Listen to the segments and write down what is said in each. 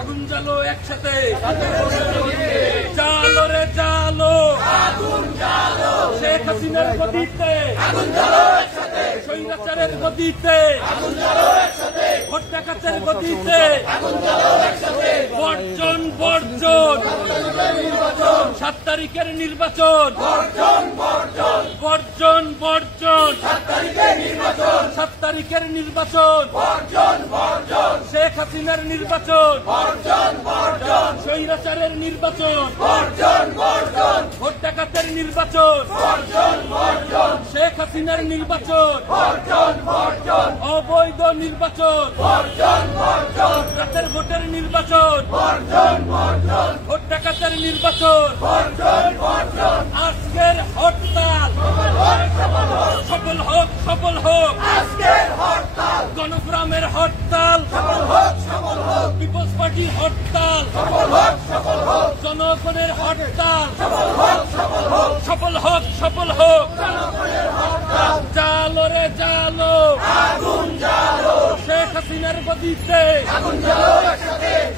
আগুন জ্বালো একসাথে, জ্বালো রে জ্বালো, শেখ হাসিনার গদিতে, স্বৈরাচারের গদিতে, ভোট ডাকাতের গদিতে, বর্জন বর্জন, 7 তারিখের নির্বাচন, বর্জন বর্জন, 7 তারিখের নির্বাচন, শেখ হাসিনার নির্বাচন, স্বৈরাচারের নির্বাচন, ভোট ডাকাতের নির্বাচন, শেখ হাসিনার নির্বাচন, অবৈধ নির্বাচন, রাতের ভোটের নির্বাচন, ভোট ডাকাতের নির্বাচন, আজকের হরতাল সফল হোক, সফল হোক, গণফোরামের হরতাল, পিপলস পার্টির হরতাল, জনগণের হরতাল সফল হোক, সফল হোক, জালো রে জালো, শেখ হাসিনার গদিতে,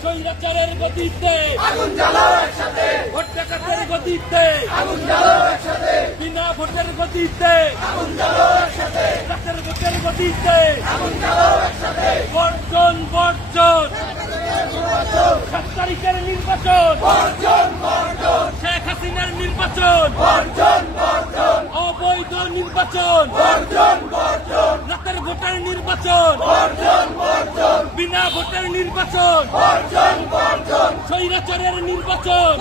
স্বৈরাচারের গদিতে, ভোট ডাকাতের গদিতে, বিনা ভোটের গদিতে, রাতের ভোটের গদিতে, বর্জন বর্জন, 7 তারিখের নির্বাচন, শেখ হাসিনার নির্বাচন, অবৈধ নির্বাচন, রাতের ভোটের নির্বাচন, বিনা ভোটের নির্বাচন, স্বৈরাচারের নির্বাচন,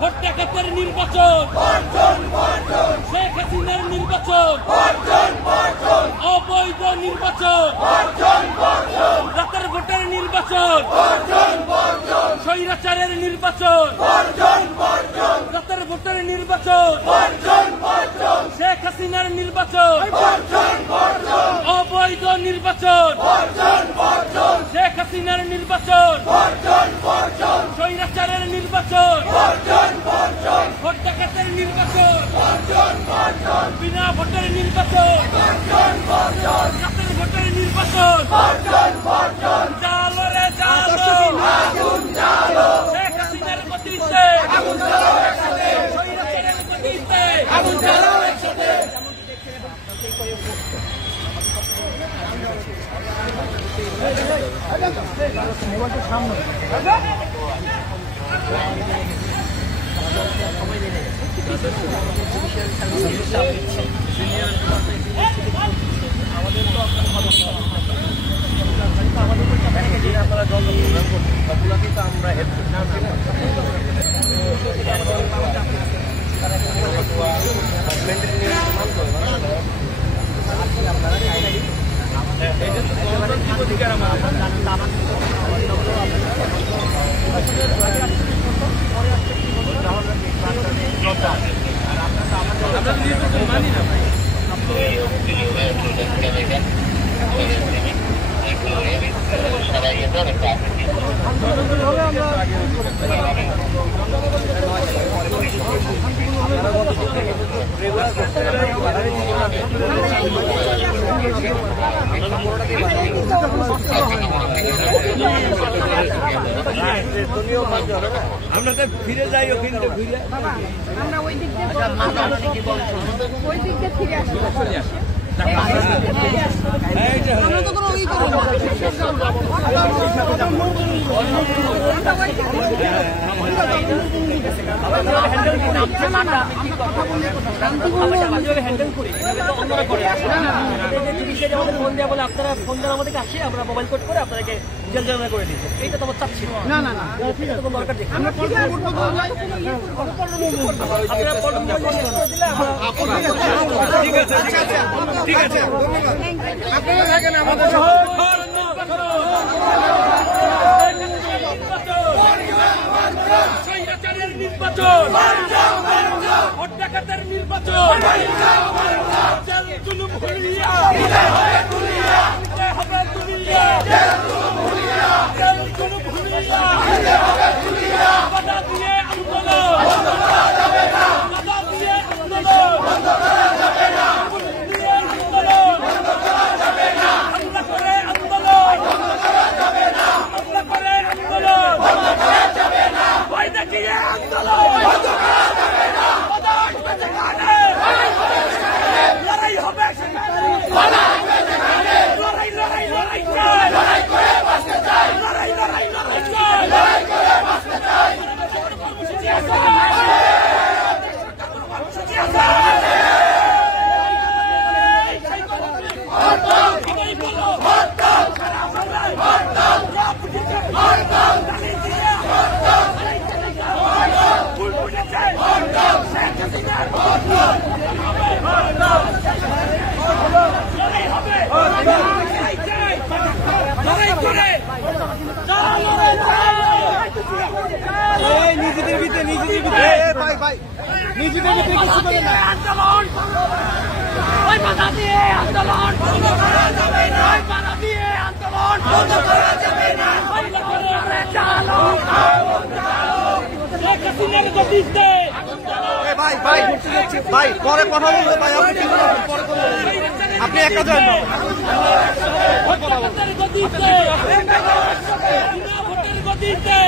ভোট ডাকাতের নির্বাচন, শেখ হাসিনার নির্বাচন, অবৈধ নির্বাচন, রাতের ভোটের নির্বাচন, স্বৈরাচারের নির্বাচন, রাতের ভোটের নির্বাচন, শেখ হাসিনার নির্বাচন, অবৈধ নির্বাচন, শেখ হাসিনার নির্বাচন, স্বৈরাচারের নির্বাচন, ভোট ডাকাতের নির্বাচন, বিনা ভোটের নির্বাচন, রাতের ভোটের নির্বাচন, জালো রে জালো, শেখ হাসিনার গদিতে, স্বৈরাচারের গদিতে, আমরা তো ফিরে যাই, ওখানে ফিরে আমরা ওই দিক দিয়ে ফিরে আসি, আমরা তো কোনো ওই করবো না। হ্যান্ডেল করি অন্যরা করে আমাদের ফোন দেওয়া বলে আপনারা ফোন দেওয়া আমাদেরকে আসে আমরা মোবাইল কোড করে আপনাদেরকে জেল জরিমানা করে দিচ্ছি। এইটা তো আমার চাচ্ছি না দরকার দেখি ঠিক আছে নির্বাচন ভোট ডাকাতের নির্বাচন জুলুম হুলিয়া হবে তুলিয়া জুলুম হুলিয়া বাধা দিয়ে আন্দোলন বাধা দিয়ে আন্দোলন হামলা করে আন্দোলন হামলা করে আন্দোলন ভয় দেখিয়ে আন্দোলন লড়াই হবে লড়াই লড়াই লড়াই চাই লড়াই করে বাঁচতে চাই লড়াই লড়াই লড়াই চাই লড়াই করে বাঁচতে চাই নিজেদের ভিতরে কিছু করে না আন্দোলন ওই বাধা দিয়ে আন্দোলন বন্ধ করা যাবে না ওই বাধা দিয়ে আন্দোলন বন্ধ করা যাবে না বন্ধ করে চালো শেখ হাসিনার গতিতে ভাই পরে কথা বলবো ভাই আপনি একা যান ভোটের গতিতে ভোটের গতিতে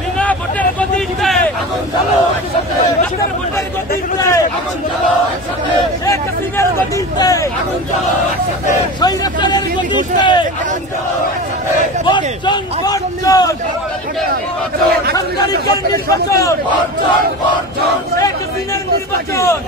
বিনা ভোটের গতিতে ভোটের গতিতে শেখ হাসিনার গতিতে স্বৈরাচারের গতিতে বর্জন বর্জন সাংবাদিকের নির্বাচন শেখ হাসিনার নির্বাচন